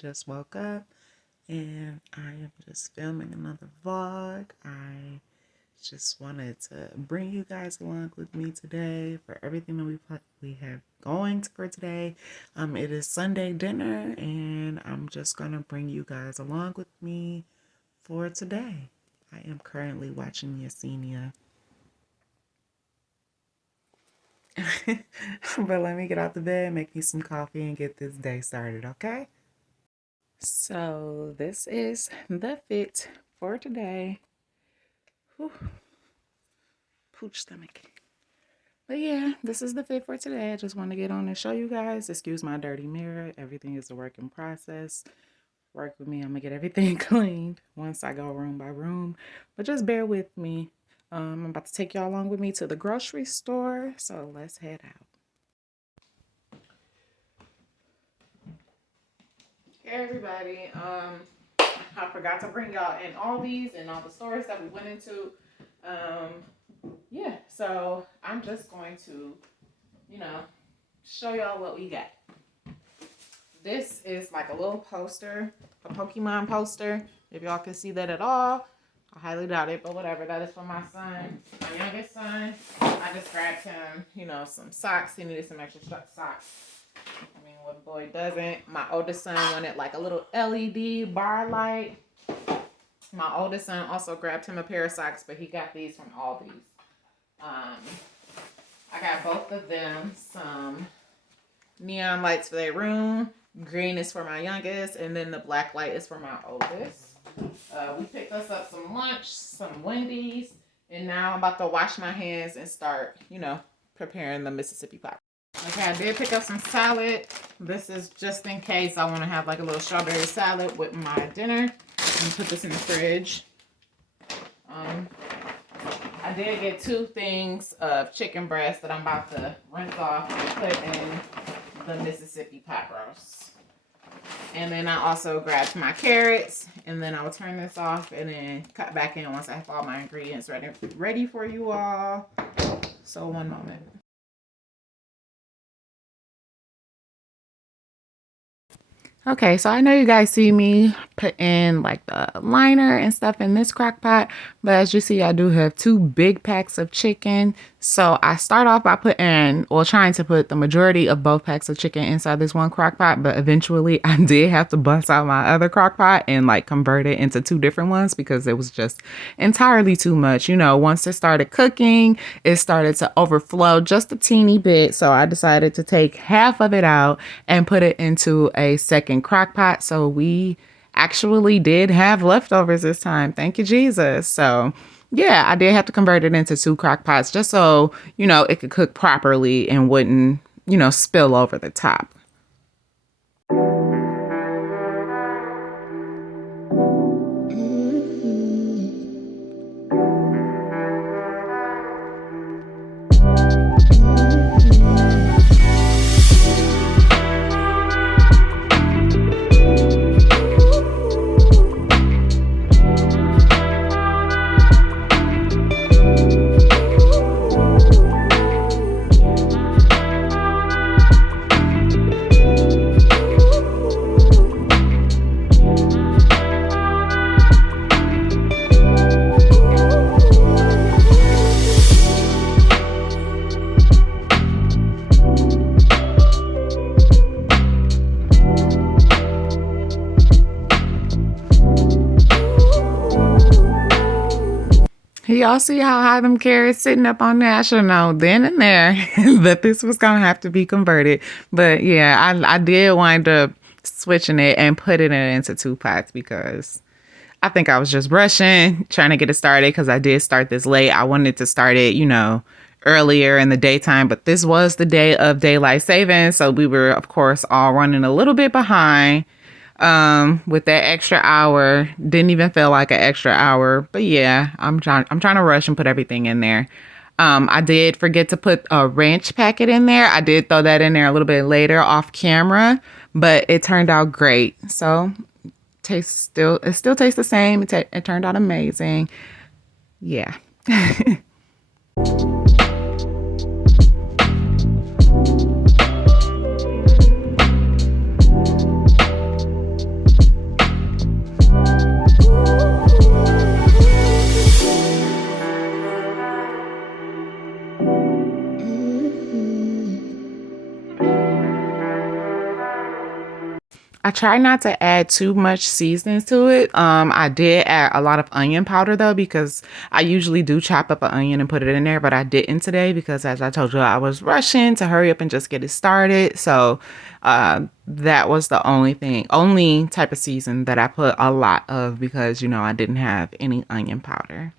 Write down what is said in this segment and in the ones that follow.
just woke up and I am just filming another vlog. I just wanted to bring you guys along with me today for everything that we have going for today. It is Sunday dinner and I'm just going to bring you guys along with me for today. I am currently watching Yesenia. But let me get out the bed, make me some coffee, and get this day started, okay? So this is the fit for today. Whew. Pooch stomach. But yeah, this is the fit for today. I just want to get on and show you guys. Excuse my dirty mirror. Everything is a work in process. Work with me. I'm gonna get everything cleaned once I go room by room. But just bear with me. I'm about to take y'all along with me to the grocery store. So let's head out. Hey everybody. I forgot to bring y'all in all these and all the stores that we went into. Yeah, so I'm just going to, show y'all what we got. This is like a little poster, a Pokemon poster. If y'all can see that at all, I highly doubt it, but whatever. That is for my son, my youngest son. I just grabbed him, some socks. He needed some extra socks. I mean, what boy doesn't? My oldest son wanted like a little LED bar light. My oldest son also grabbed him a pair of socks, but he got these from Aldi's. I got both of them some neon lights for their room. Green is for my youngest, and then the black light is for my oldest. We picked us up some lunch, some Wendy's, and now I'm about to wash my hands and start, preparing the Mississippi pot. Okay, I did pick up some salad. This is just in case I want to have like a little strawberry salad with my dinner. And put this in the fridge. I did get 2 things of chicken breast that I'm about to rinse off and put in the Mississippi pot roast. And then I also grabbed my carrots, and then I will turn this off and then cut back in once I have all my ingredients ready for you all. So one moment. Okay, so I know you guys see me put in like the liner and stuff in this crock pot, but as you see, I do have 2 big packs of chicken. So I start off by trying to put the majority of both packs of chicken inside this one crock pot, but eventually I did have to bust out my other crock pot and like convert it into 2 different ones because it was just entirely too much. Once it started cooking, it started to overflow just a teeny bit. So I decided to take half of it out and put it into a second crock pot. So we actually did have leftovers this time. Thank you, Jesus. So yeah, I did have to convert it into 2 crock pots just so, it could cook properly and wouldn't, spill over the top. Y'all see how high them carrots sitting up on there? I should know then and there that this was going to have to be converted. But yeah, I did wind up switching it and putting it into 2 pots because I think I was just rushing, trying to get it started because I did start this late. I wanted to start it, earlier in the daytime, but this was the day of daylight savings. So we were, of course, all running a little bit behind. With that extra hour. Didn't even feel like an extra hour, but yeah, I'm trying to rush and put everything in there. I did forget to put a ranch packet in there. I did throw that in there a little bit later off camera, but it turned out great. So it still tastes the same. It turned out amazing. Yeah. I try not to add too much seasonings to it. I did add a lot of onion powder though, because I usually do chop up an onion and put it in there, but I didn't today because, as I told you, I was rushing to hurry up and just get it started. So that was the only type of season that I put a lot of, because, you know, I didn't have any onion powder.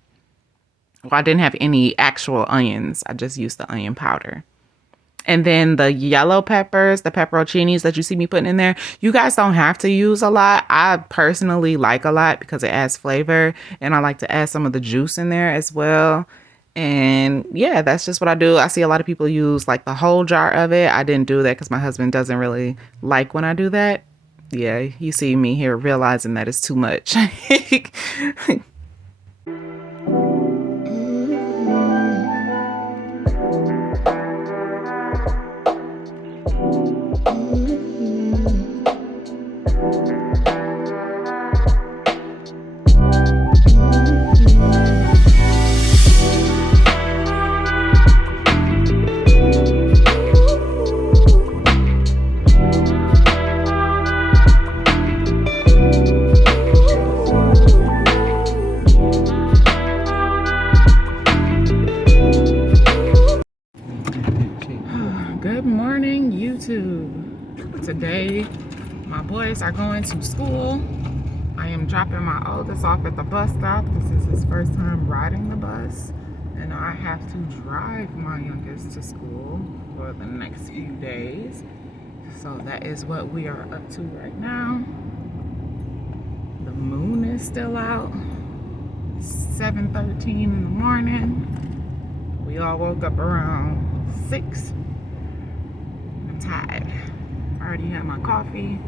Well, I didn't have any actual onions. I just used the onion powder. And then the yellow peppers, the pepperoncinis that you see me putting in there, you guys don't have to use a lot. I personally like a lot because it adds flavor, and I like to add some of the juice in there as well. And yeah, that's just what I do. I see a lot of people use like the whole jar of it. I didn't do that because my husband doesn't really like when I do that. Yeah, you see me here realizing that it's too much. Good morning, YouTube. Today, my boys are going to school. I am dropping my oldest off at the bus stop. This is his first time riding the bus, and I have to drive my youngest to school for the next few days. So that is what we are up to right now. The moon is still out. 7:13 in the morning. We all woke up around 6. I'm tired. I already had my coffee.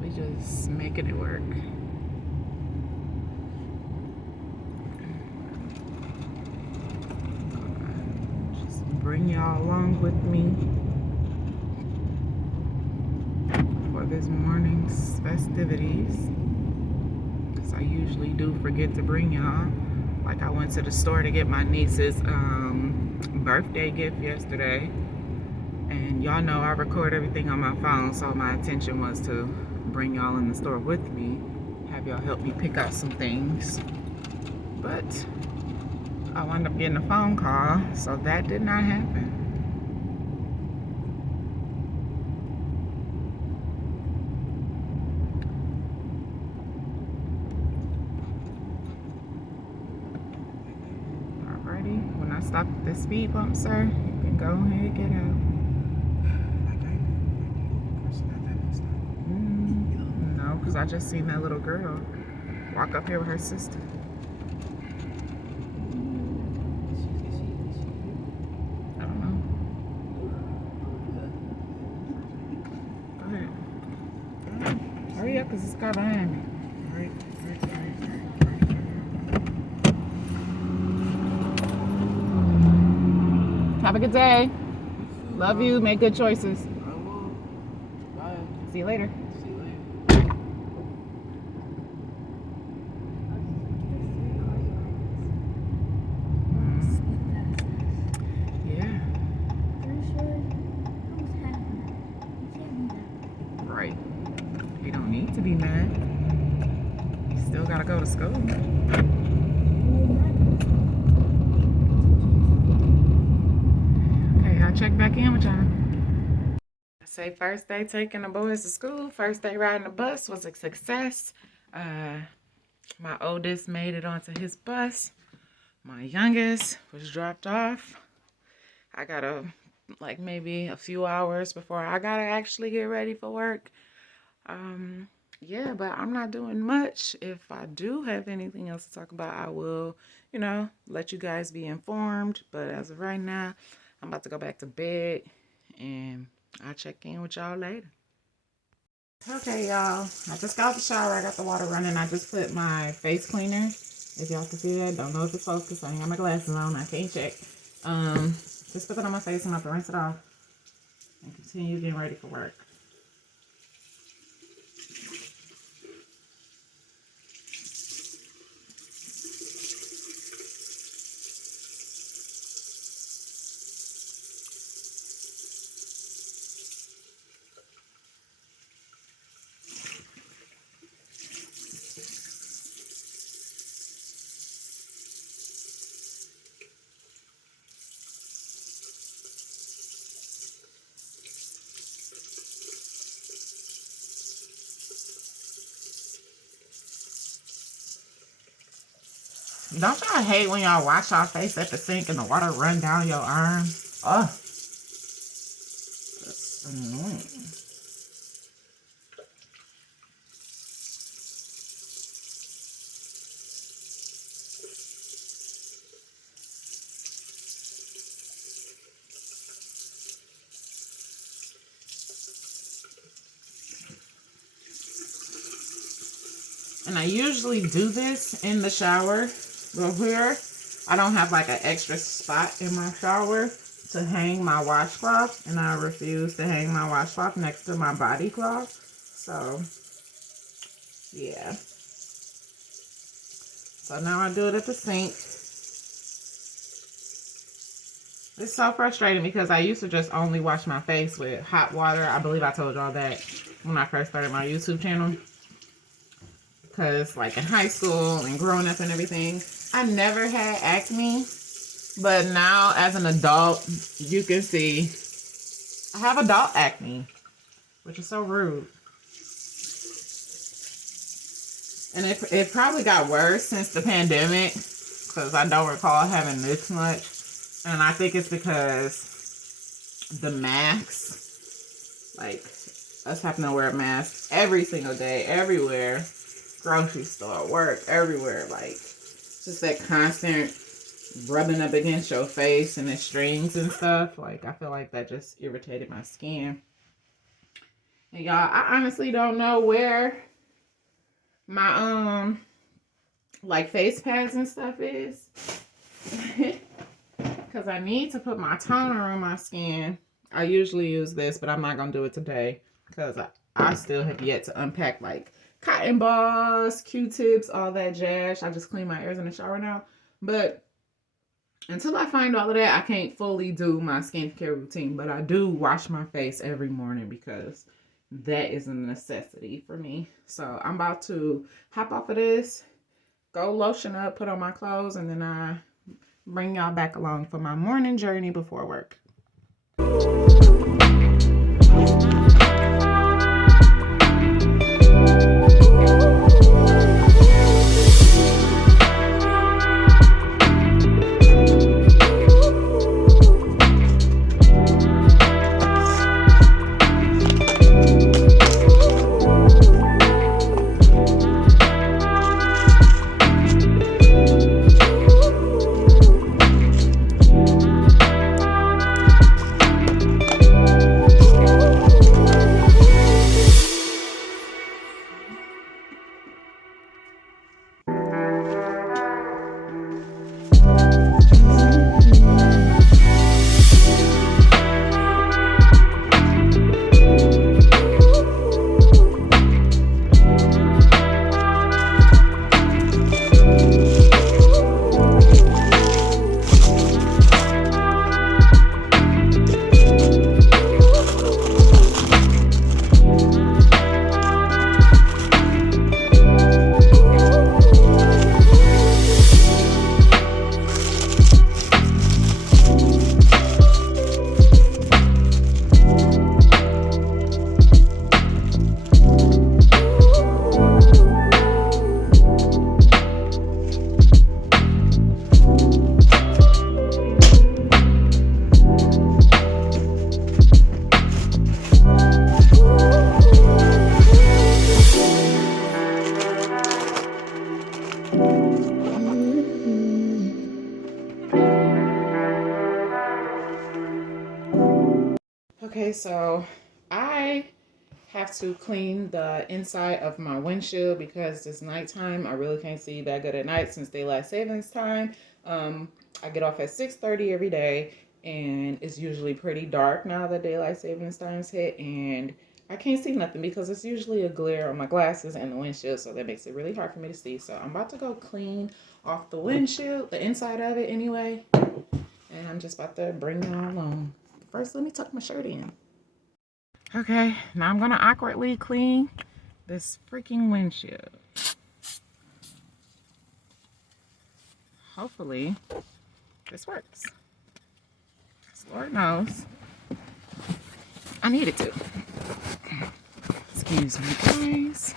We just making it work. Just bring y'all along with me for this morning's festivities. Because I usually do forget to bring y'all. Like, I went to the store to get my niece's birthday gift yesterday. And y'all know I record everything on my phone, so my intention was to bring y'all in the store with me, have y'all help me pick out some things. But I wound up getting a phone call, so that did not happen. Alrighty, when I stop at this speed bump, sir, you can go ahead and get out. No, because I just seen that little girl walk up here with her sister. I don't know. Go ahead. Hurry up, because this car behind me. Have a good day. Love you. Make good choices. I will. Bye. See you later. See you later. Yeah. Right. You don't need to be mad. You still gotta go to school. Okay, I'll check back in with y'all. I say first day taking the boys to school, first day riding the bus was a success. My oldest made it onto his bus. My youngest was dropped off. I gotta, like, maybe a few hours before I gotta actually get ready for work. Yeah, but I'm not doing much. If I do have anything else to talk about, I will, you know, let you guys be informed. But as of right now, I'm about to go back to bed, and I'll check in with y'all later. Okay, y'all. I just got out the shower. I got the water running. I just put my face cleaner. If y'all can see that, don't know if it's focused. I ain't got my glasses on. I can't check. Just put it on my face and I have to rinse it off and continue getting ready for work. Don't y'all hate when y'all wash y'all face at the sink and the water run down your arm? Oh, that's annoying. And I usually do this in the shower. But here, I don't have like an extra spot in my shower to hang my washcloth. And I refuse to hang my washcloth next to my body cloth. So, yeah. So now I do it at the sink. It's so frustrating because I used to just only wash my face with hot water. I believe I told y'all that when I first started my YouTube channel. Because like in high school and growing up and everything, I never had acne. But now as an adult, you can see I have adult acne, which is so rude. And it probably got worse since the pandemic because I don't recall having this much. And I think it's because the masks, like us having to wear masks every single day, everywhere. Grocery store, work, everywhere. Like, just that constant rubbing up against your face and the strings and stuff. Like, I feel like that just irritated my skin. And y'all, I honestly don't know where my, like, face pads and stuff is. Because I need to put my toner on my skin. I usually use this, but I'm not going to do it today. Because I still have yet to unpack, like, cotton balls, Q-tips, all that jazz. I just clean my ears in the shower now. But until I find all of that, I can't fully do my skincare routine. But I do wash my face every morning because that is a necessity for me. So I'm about to hop off of this, go lotion up, put on my clothes, and then I bring y'all back along for my morning journey before work. Okay, so I have to clean the inside of my windshield because it's nighttime. I really can't see that good at night since daylight savings time. I get off at 6:30 every day, and it's usually pretty dark now that daylight savings time's hit, and I can't see nothing because it's usually a glare on my glasses and the windshield, so that makes it really hard for me to see. So I'm about to go clean off the windshield, the inside of it anyway, and I'm just about to bring y'all along. First, let me tuck my shirt in. Okay, now I'm gonna awkwardly clean this freaking windshield. Hopefully, this works. 'Cause Lord knows, I need it to. Excuse me, guys.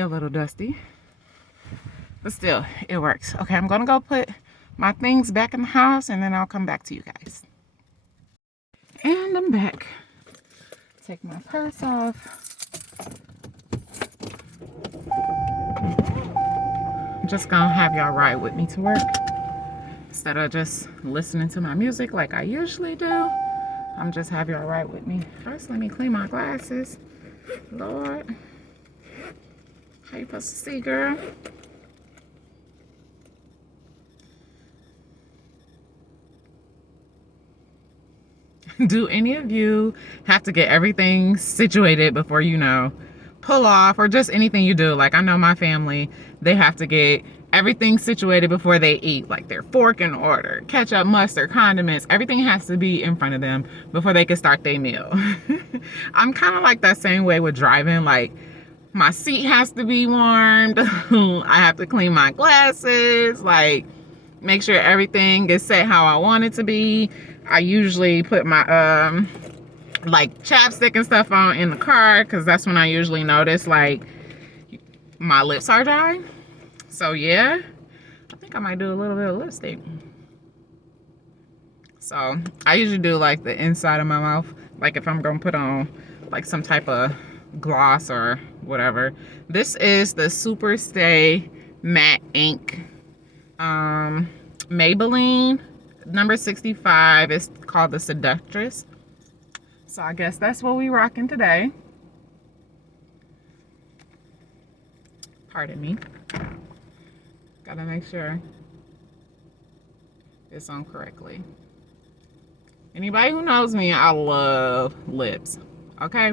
definitely a little dusty, but still, it works. Okay, I'm gonna go put my things back in the house and then I'll come back to you guys. And I'm back. Take my purse off. I'm just gonna have y'all ride with me to work instead of just listening to my music like I usually do. I'm just have y'all ride with me. First, let me clean my glasses. Lord, how you supposed to see, girl? Do any of you have to get everything situated before you know pull off, or just anything you do? Like, I know my family, they have to get everything situated before they eat, like their fork in order, ketchup, mustard, condiments, everything has to be in front of them before they can start their meal. I'm kind of like that same way with driving. Like, my seat has to be warmed. I have to clean my glasses, like make sure everything is set how I want it to be. I usually put my like chapstick and stuff on in the car, because that's when I usually notice like my lips are dry. So yeah, I think I might do a little bit of lipstick. So I usually do like the inside of my mouth, like if I'm gonna put on like some type of gloss or whatever. This is the Super Stay Matte Ink Maybelline number 65. It's called the Seductress. So I guess that's what we rocking today. Pardon me. Gotta make sure it's on correctly. Anybody who knows me, I love lips. Okay?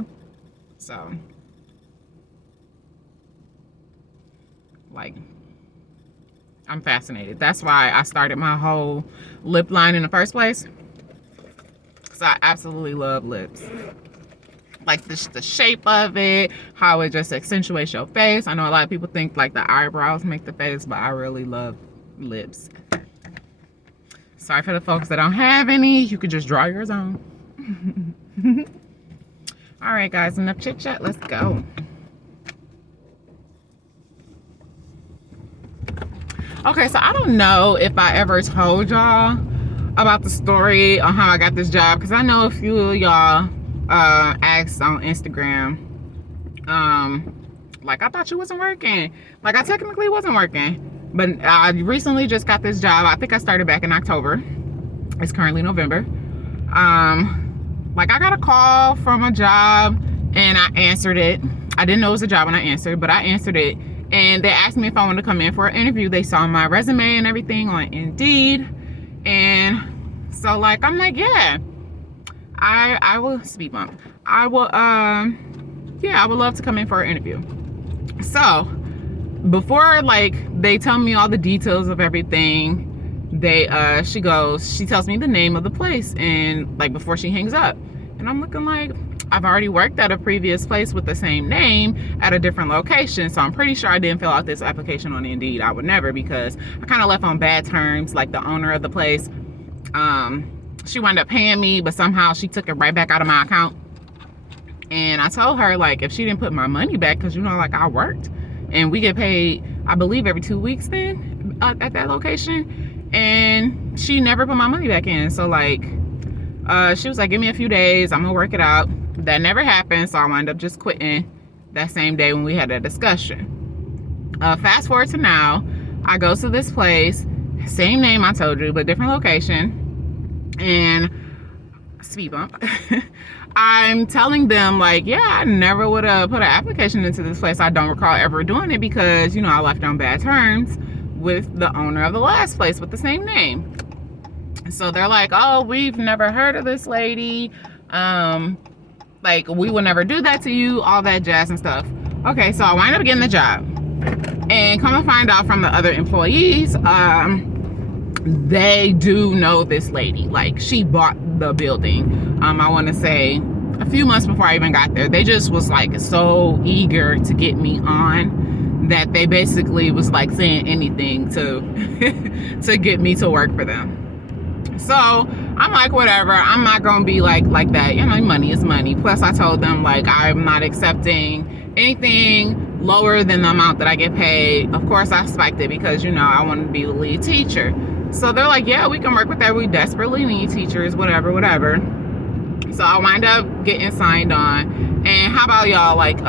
So, like, I'm fascinated. That's why I started my whole lip line in the first place. So I absolutely love lips. Like the shape of it, how it just accentuates your face. I know a lot of people think like the eyebrows make the face, but I really love lips. Sorry for the folks that don't have any. You could just draw yours on. All right, guys, enough chit chat. Let's go. Okay, so I don't know if I ever told y'all about the story on how I got this job, because I know a few of y'all asked on Instagram, like, I thought you wasn't working. Like, I technically wasn't working, but I recently just got this job. I think I started back in October. It's currently November. Like, I got a call from a job and I answered it. I didn't know it was a job when I answered, but I answered it. And they asked me if I wanted to come in for an interview. They saw my resume and everything on Indeed. And so, like, I'm like, yeah, I will speed bump. I will, yeah, I would love to come in for an interview. So before, like, they tell me all the details of everything, she tells me the name of the place, and like before she hangs up, and I'm looking like, I've already worked at a previous place with the same name at a different location, so I'm pretty sure I didn't fill out this application on Indeed. I would never, because I kind of left on bad terms. Like, the owner of the place, she wound up paying me, but somehow she took it right back out of my account. And I told her, like, if she didn't put my money back, because, you know, like, I worked, and we get paid, I believe, every 2 weeks then at that location, and she never put my money back in. So, like, she was like, give me a few days, I'm gonna work it out. That never happened, so I wound up just quitting that same day when we had a discussion. Fast forward to now, I go to this place, same name I told you, but different location, and speed bump. I'm telling them, like, yeah, I never would have put an application into this place. I don't recall ever doing it because, you know, I left on bad terms with the owner of the last place with the same name. So they're like, oh, we've never heard of this lady. Like, we would never do that to you, all that jazz and stuff. Okay, so I wind up getting the job. And come to find out from the other employees, they do know this lady. Like, she bought the building, I want to say a few months before I even got there. They just was like so eager to get me on that they basically was like saying anything to to get me to work for them. So I'm like, whatever, I'm not gonna be like that, you know, money is money. Plus I told them, like, I'm not accepting anything lower than the amount that I get paid. Of course, I spiked it because, you know, I want to be the lead teacher. So they're like, yeah, we can work with that. We desperately need teachers, whatever. So I wind up getting signed on. And how about y'all, like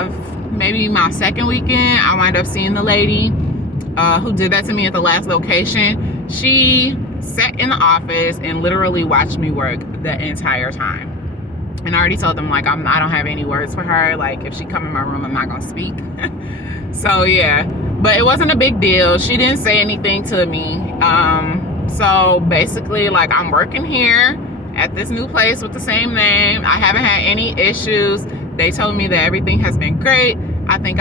maybe my second weekend, I wind up seeing the lady who did that to me at the last location. She sat in the office and literally watched me work the entire time. And I already told them, like, I don't have any words for her. Like, if she come in my room, I'm not gonna speak. So yeah, but it wasn't a big deal. She didn't say anything to me. So basically, like, I'm working here at this new place with the same name. I haven't had any issues. They told me that everything has been great. I think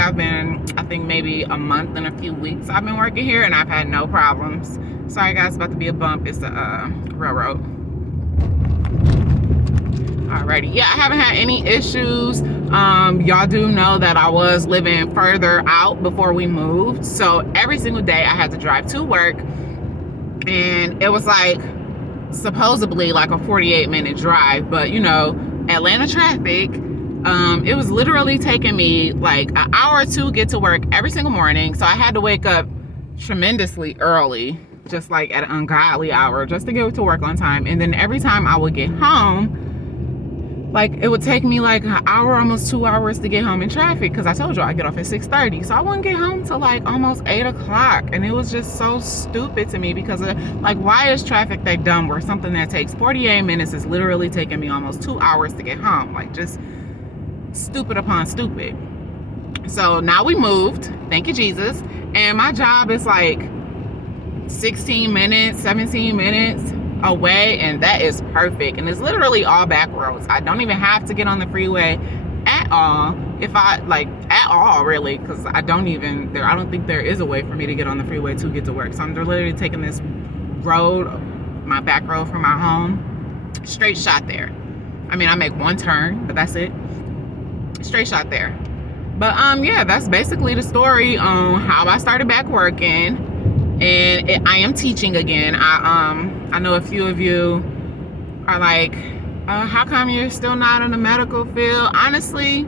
maybe a month and a few weeks I've been working here, and I've had no problems. Sorry guys, about to be a bump. It's the railroad. Alrighty, yeah, I haven't had any issues. Y'all do know that I was living further out before we moved, so every single day I had to drive to work, and it was like supposedly like a 48-minute drive, but you know, Atlanta traffic, it was literally taking me like an hour or two to get to work every single morning. So I had to wake up tremendously early, just like at an ungodly hour, just to get to work on time. And then every time I would get home, like it would take me like an hour, almost 2 hours to get home in traffic, because I told you I get off at 6:30. So I wouldn't get home till like almost 8 o'clock. And it was just so stupid to me, because of, like, why is traffic that dumb where something that takes 48 minutes is literally taking me almost 2 hours to get home? Like, just stupid upon stupid. So now we moved, thank you Jesus, and my job is like 16 minutes, 17 minutes away, and that is perfect. And it's literally all back roads. I don't even have to get on the freeway at all, if I like, at all really, because I don't think there is a way for me to get on the freeway to get to work. So I'm literally taking this road, my back road from my home, straight shot there. I mean, I make one turn, but that's it, straight shot there. But yeah, that's basically the story on how I started back working. And I am teaching again. I know a few of you are like, how come you're still not in the medical field? Honestly,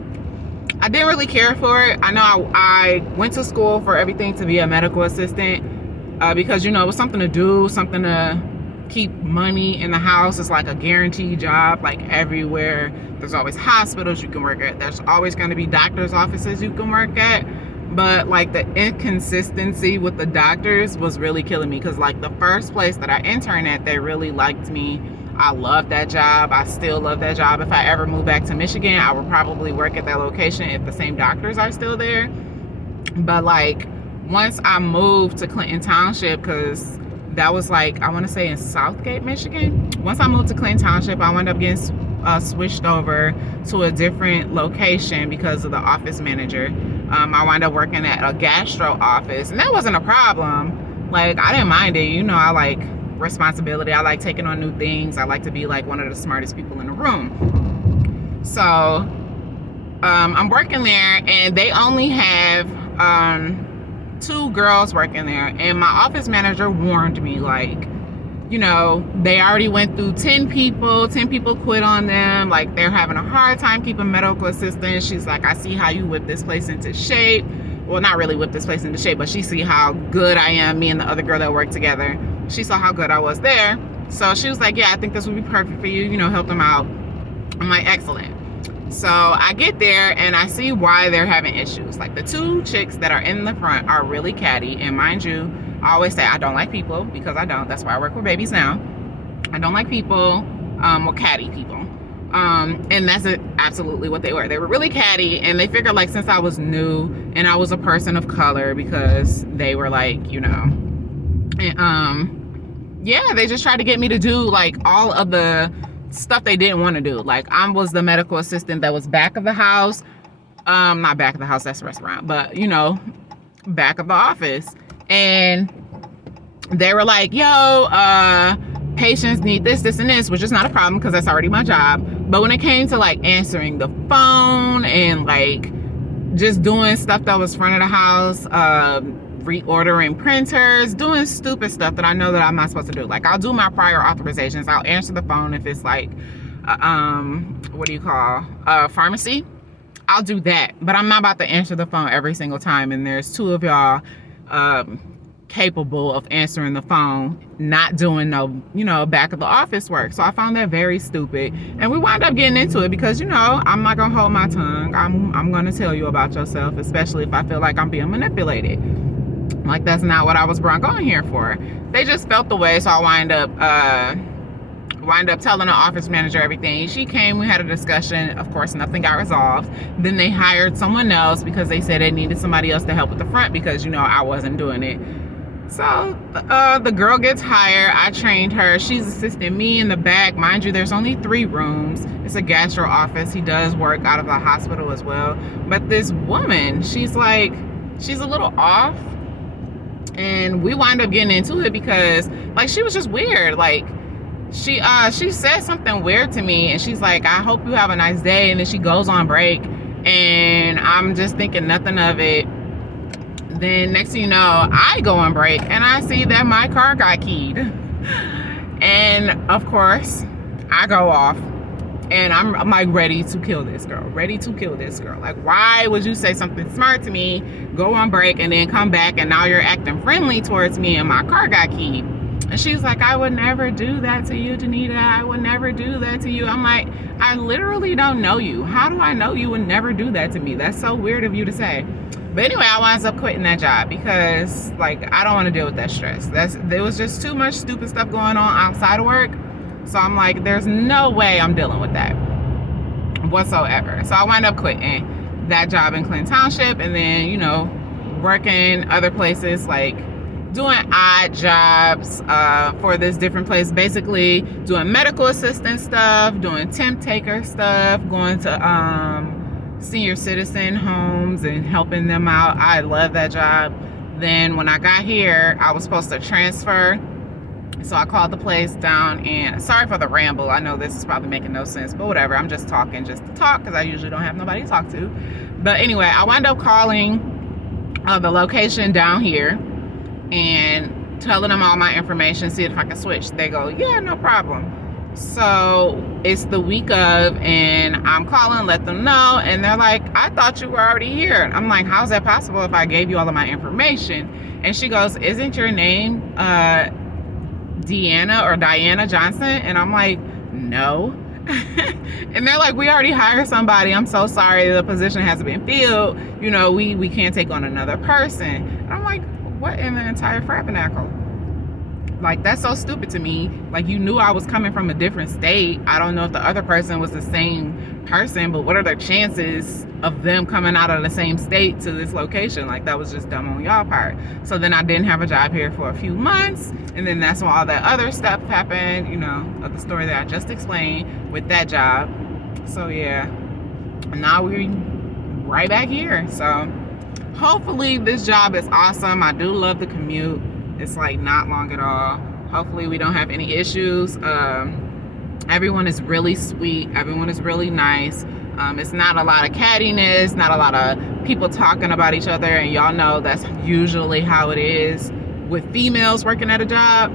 I didn't really care for it. I know I went to school for everything to be a medical assistant, because, you know, it was something to do, something to keep money in the house. It's like a guaranteed job, like everywhere. There's always hospitals you can work at. There's always going to be doctor's offices you can work at. But like the inconsistency with the doctors was really killing me, because like the first place that I interned at, they really liked me. I love that job. I still love that job. If I ever move back to Michigan, I would probably work at that location if the same doctors are still there. But like once I moved to Clinton Township, because that was like, I want to say in Southgate, Michigan. Once I moved to Clinton Township, I wound up getting switched over to a different location because of the office manager. I wound up working at a gastro office, and that wasn't a problem. Like, I didn't mind it. You know, I like responsibility. I like taking on new things. I like to be like one of the smartest people in the room. So I'm working there, and they only have 2 girls working there, and my office manager warned me, like, you know, they already went through 10 people quit on them, like they're having a hard time keeping medical assistants. She's like, I see how you whip this place into shape. Well, not really whip this place into shape, but she see how good I am, me and the other girl that worked together. She saw how good I was there. So she was like, yeah, I think this would be perfect for you, you know, help them out. I'm like, excellent. So I get there and I see why they're having issues. Like the 2 chicks that are in the front are really catty, and mind you, I always say I don't like people, because I don't. That's why I work with babies now. I don't like people, or catty people. And that's absolutely what they were. They were really catty, and they figured like since I was new and I was a person of color, because they were like, you know, and yeah, they just tried to get me to do like all of the stuff they didn't want to do. Like I was the medical assistant that was back of the house. Not back of the house, that's a restaurant, but you know, back of the office. And they were like, yo, patients need this, this, and this, which is not a problem because that's already my job. But when it came to like answering the phone and like just doing stuff that was front of the house, reordering printers, doing stupid stuff that I know that I'm not supposed to do. Like I'll do my prior authorizations. I'll answer the phone if it's like, what do you call, pharmacy. I'll do that, but I'm not about to answer the phone every single time. And there's two of y'all capable of answering the phone, not doing no, back of the office work. So I found that very stupid. And we wound up getting into it because, I'm not gonna hold my tongue. I'm gonna tell you about yourself, especially if I feel like I'm being manipulated. Like, that's not what I was brought on here for. They just felt the way, so I wind up telling the office manager everything. She came, we had a discussion. Of course, nothing got resolved. Then they hired someone else because they said they needed somebody else to help with the front because, I wasn't doing it. So the girl gets hired. I trained her. She's assisting me in the back. Mind you, there's only 3 rooms. It's a gastro office. He does work out of the hospital as well. But this woman, she's a little off. And we wind up getting into it because, like, she was just weird. Like, she said something weird to me, and she's like, I hope you have a nice day. And then she goes on break, and I'm just thinking nothing of it. Then next thing you know, I go on break, and I see that my car got keyed. And of course, I go off, and I'm like ready to kill this girl. Like, why would you say something smart to me, go on break, and then come back, and now you're acting friendly towards me, and my car got keyed? And she's like, I would never do that to you, Danita. I would never do that to you. I'm like, I literally don't know you. How do I know you would never do that to me? That's so weird of you to say. But anyway, I winds up quitting that job because, like, I don't want to deal with that stress. There was just too much stupid stuff going on outside of work. So I'm like, there's no way I'm dealing with that whatsoever. So I wind up quitting that job in Clinton Township, and then, working other places, like doing odd jobs for this different place, basically doing medical assistant stuff, doing temp taker stuff, going to senior citizen homes and helping them out. I love that job. Then when I got here, I was supposed to transfer. So I called the place down, and sorry for the ramble. I know this is probably making no sense, but whatever. I'm just talking just to talk because I usually don't have nobody to talk to. But anyway, I wound up calling the location down here and telling them all my information, see if I can switch. They go, yeah, no problem. So it's the week of, and I'm calling, let them know, and they're like, I thought you were already here. I'm like, how's that possible if I gave you all of my information? And she goes, isn't your name Deanna or Diana Johnson? And I'm like, no. And they're like, we already hired somebody. I'm so sorry, the position hasn't been filled. We can't take on another person. And I'm like, what in the entire frappernacle? Like, that's so stupid to me. Like, you knew I was coming from a different state. I don't know if the other person was the same person, but what are the chances of them coming out of the same state to this location? Like, that was just dumb on y'all part. So then I didn't have a job here for a few months, and then that's when all that other stuff happened, of the story that I just explained with that job. So yeah, now we're right back here. So hopefully this job is awesome. I do love the commute. It's like not long at all. Hopefully we don't have any issues. Everyone is really sweet. Everyone is really nice. It's not a lot of cattiness, not a lot of people talking about each other. And y'all know that's usually how it is with females working at a job.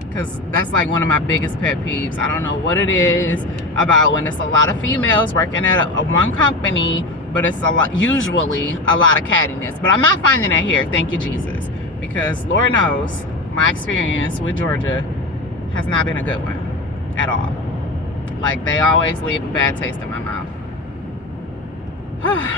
Because that's like one of my biggest pet peeves. I don't know what it is about when it's a lot of females working at one company, but it's usually a lot of cattiness. But I'm not finding that here. Thank you, Jesus. Because Lord knows my experience with Georgia has not been a good one at all. Like, they always leave a bad taste in my mouth.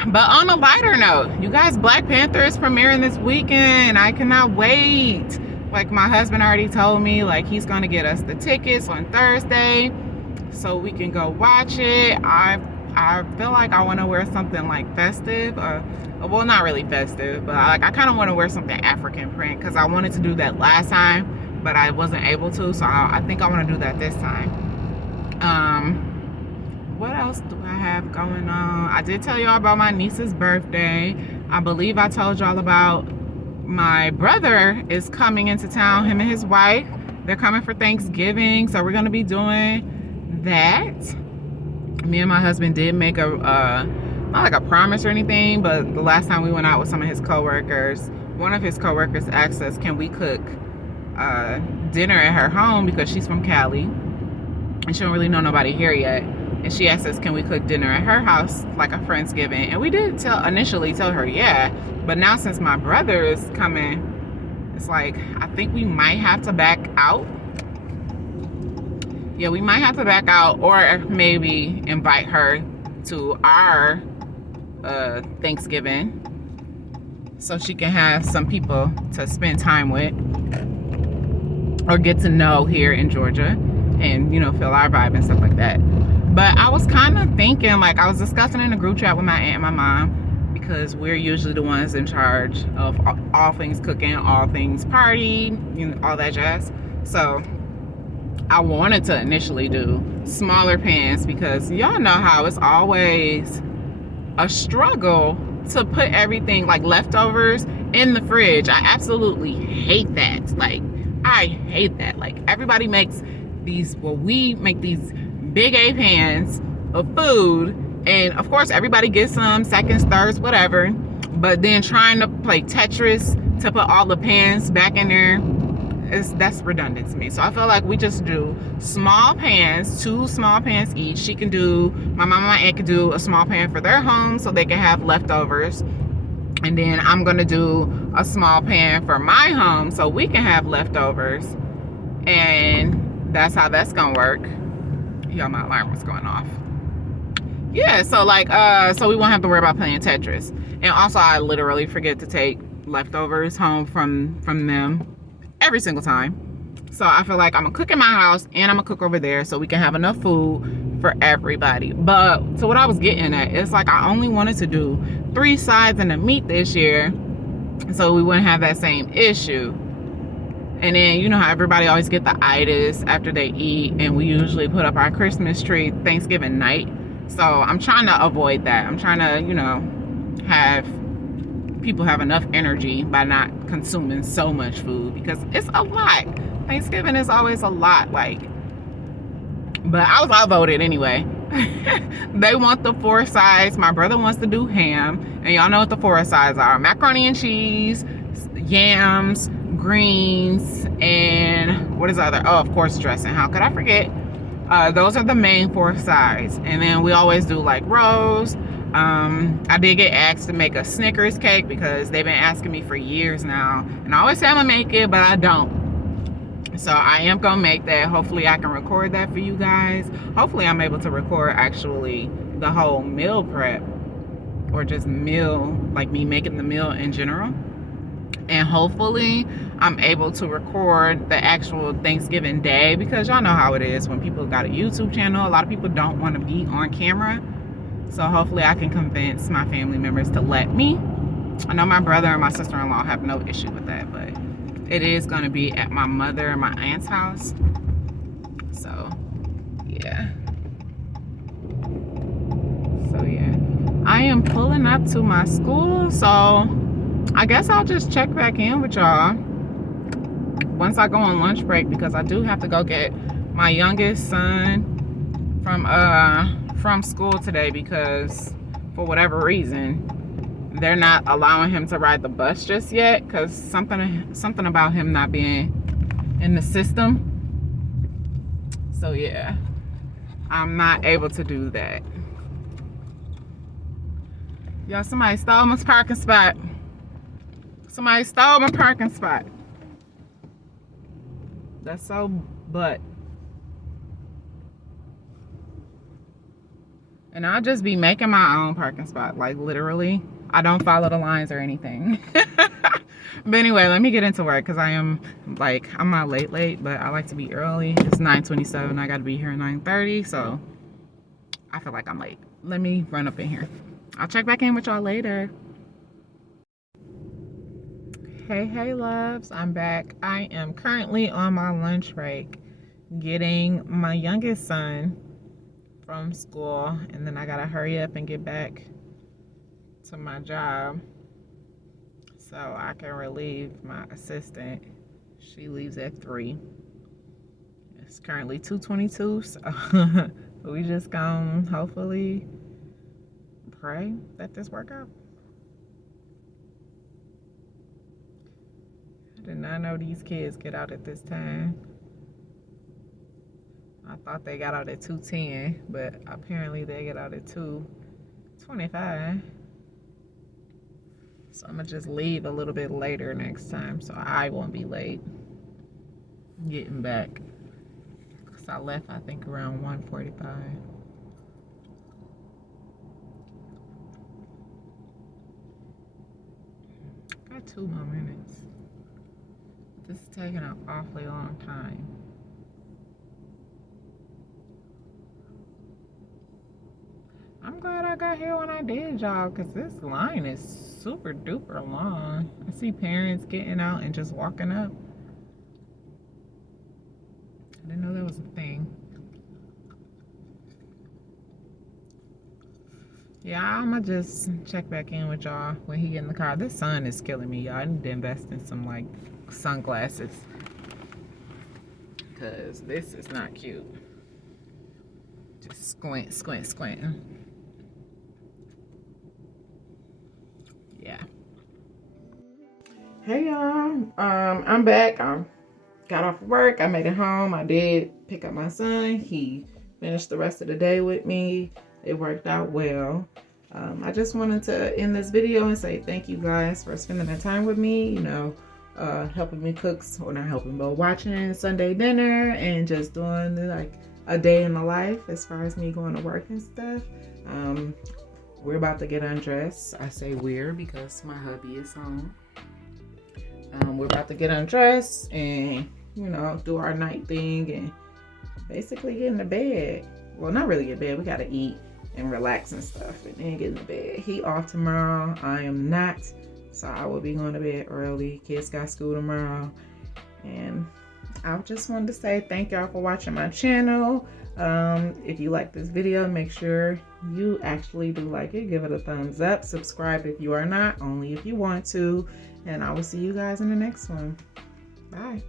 But on a lighter note, you guys, Black Panther is premiering this weekend. I cannot wait. Like, my husband already told me, like, he's going to get us the tickets on Thursday so we can go watch it. I feel like I want to wear something like festive, well, not really festive, but I kind of want to wear something African print because I wanted to do that last time, but I wasn't able to, so I think I want to do that this time. What else do I have going on? I did tell y'all about my niece's birthday. I believe I told y'all about my brother is coming into town, him and his wife. They're coming for Thanksgiving, so we're going to be doing that. Me and my husband did make not like a promise or anything, but the last time we went out with some of his coworkers, one of his coworkers asked us, can we cook dinner at her home because she's from Cali and she don't really know nobody here yet. and she asked us, can we cook dinner at her house, like a Friendsgiving? And we did initially tell her, yeah. But now since my brother is coming, it's like, I think we might have to back out. Yeah, we might have to back out, or maybe invite her to our Thanksgiving so she can have some people to spend time with or get to know here in Georgia and, you know, feel our vibe and stuff like that. But I was kind of thinking, like, I was discussing in a group chat with my aunt and my mom, because we're usually the ones in charge of all things cooking, all things party, you know, all that jazz. So I wanted to initially do smaller pans, because y'all know how it's always a struggle to put everything, like leftovers, in the fridge. I absolutely hate that. Like, I hate that. Like, everybody makes these, well, we make these big A pans of food, and of course everybody gets some seconds, thirds, whatever, but then trying to play Tetris to put all the pans back in there, that's redundant to me. So I feel like we just do small pans, 2 small pans each. She can do, my mom and my aunt can do a small pan for their home so they can have leftovers, and then I'm gonna do a small pan for my home so we can have leftovers. And that's how that's gonna work. Y'all, my alarm was going off. Yeah, so like, so we won't have to worry about playing Tetris. And also, I literally forget to take leftovers home from them every single time. So I feel like I'm gonna cook in my house and I'm gonna cook over there so we can have enough food for everybody. But so what I was getting at, it's like I only wanted to do 3 sides and a meat this year, so we wouldn't have that same issue. And then, you know how everybody always get the itis after they eat, and we usually put up our Christmas tree Thanksgiving night. So I'm trying to avoid that. I'm trying to, you know, have people have enough energy by not consuming so much food, because it's a lot. Thanksgiving is always a lot, like. But I was outvoted anyway. They want the 4 sides. My brother wants to do ham, and y'all know what the 4 sides are: macaroni and cheese, yams, greens, and what is the other? Oh, of course, dressing. How could I forget? Those are the main 4 sides. And then we always do like rolls. I did get asked to make a Snickers cake because they've been asking me for years now, and I always say I'm gonna make it, but I don't. So I am gonna make that. Hopefully I can record that for you guys. Hopefully I'm able to record actually the whole meal prep, or just meal, like me making the meal in general. And hopefully I'm able to record the actual Thanksgiving day, because y'all know how it is when people got a YouTube channel. A lot of people don't want to be on camera. So hopefully I can convince my family members to let me. I know my brother and my sister-in-law have no issue with that, but it is going to be at my mother and my aunt's house. So yeah. I am pulling up to my school, so I guess I'll just check back in with y'all once I go on lunch break, because I do have to go get my youngest son from school today, because for whatever reason they're not allowing him to ride the bus just yet, because something about him not being in the system. So yeah, I'm not able to do that. Y'all, somebody stole my parking spot. Somebody stole my parking spot. That's so butt. And I'll just be making my own parking spot, like literally. I don't follow the lines or anything. But anyway, let me get into work, because I'm not late, but I like to be early. It's 9:27. I got to be here at 9:30, so I feel like I'm late. Let me run up in here. I'll check back in with y'all later. Hey loves, I'm back. I am currently on my lunch break getting my youngest son from school, and then I gotta hurry up and get back to my job so I can relieve my assistant. She leaves at 3. It's currently 2:22, so we just gonna hopefully pray that this work out. I did not know these kids get out at this time. I thought they got out at 2:10, but apparently they get out at 2:25. So I'm gonna just leave a little bit later next time so I won't be late getting back. Cause I left I think around 1:45. Got 2 more minutes. This is taking an awfully long time. I'm glad I got here when I did, y'all, because this line is super duper long. I see parents getting out and just walking up. I didn't know that was a thing. Yeah, I'ma just check back in with y'all when he get in the car. This sun is killing me, y'all. I need to invest in some like sunglasses, because this is not cute. Just squinting. Yeah. Hey y'all, I'm back. I got off work. I made it home. I did pick up my son. He finished the rest of the day with me. It worked out well. I just wanted to end this video and say thank you guys for spending the time with me. You know, helping me cook, or not helping, but watching Sunday dinner and just doing like a day in the life as far as me going to work and stuff. We're about to get undressed. I say we're because my hubby is home. We're about to get undressed and, you know, do our night thing and basically get into bed. Well, not really get bed. We gotta eat and relax and stuff and then get into bed. He off tomorrow. I am not. So I will be going to bed early. Kids got school tomorrow. And I just wanted to say thank y'all for watching my channel. If you like this video, make sure you actually do like it. Give it a thumbs up. Subscribe if you are not, only if you want to. And I will see you guys in the next one. Bye.